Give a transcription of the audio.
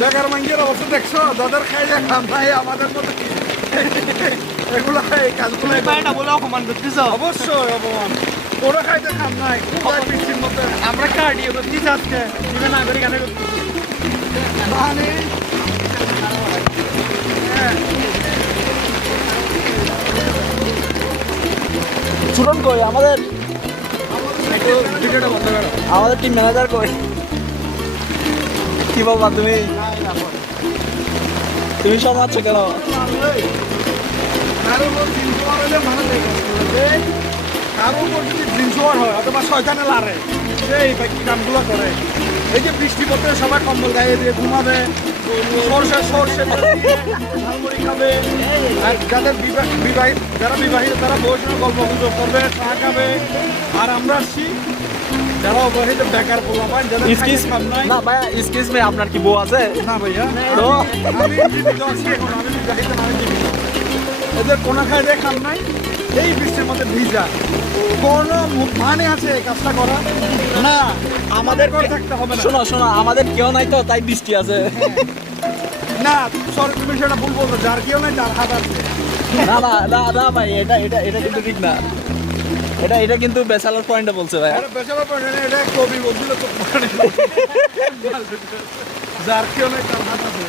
বেকার মাঙ্গির অবস্থা দেখছো, যাদের খাইলে খাম নাই আমাদের মতো এগুলো কাজগুলো বলে অপমান করতেছ। অবশ্যই অপমান। ওরা খাইতে খাম নাই, বৃষ্টির মধ্যে আমরা কার্ডিও করতেছি আজকে, তুমি না করে গানে করতেছি। মানে ছুটন কই আমাদের ভিডিওটা বন্ধ করো। আমাদের টিম ম্যানেজার কই? কি বলবা তুমি? তুমি শর্মাচ্ছ কেন? কারো উপর 300 বার হলে মানুষ কারো উপর যদি 300 বার হয় অথবা শয়তানে লারে, সেই বাকি কামগুলো করে। এই যে বৃষ্টি পড়তে সবাই কম্বল গায়ে দিয়ে ঘুমাবে, সরষে ঝালমুড়ি খাবে, আর যাদের বিবাহিত যারা বিবাহিত তারা বউয়ের সঙ্গে গল্প গুজব করবে, চা খাবে। আর আমরা আসছি যারা অবহিত বেকার পোলাপান, যাদের খাইতে খাম নাই। না ভাইয়া, এক্সকিউজ মি, আপনার কি বউ আছে? না ভাইয়া, তো আমি জীবিত আছি এখন, আমি বিবাহিত না, আমি জীবিত। এদের কোনো খাইতে খাম নাই, এই বৃষ্টির মধ্যে ভিজা কোনো মানে আছে এই কাজটা করা? না, আমাদের করে থাকতে হবে না। শোনো শোনো, আমাদের কেউ নাই তো, তাই বৃষ্টি আছে। না সরি, তুমি সেটা ভুল বলছো, যার কেউ নাই যার হাত আছে। না না না না ভাই, এটা এটা এটা কিন্তু ঠিক না। এটা কিন্তু ব্যাচেলর পয়েন্টে বলছে ভাই। এটা বেচারা পড়ে না, এটা কবি বলছিল তো, যার কেউ নাই তার হাত আছে।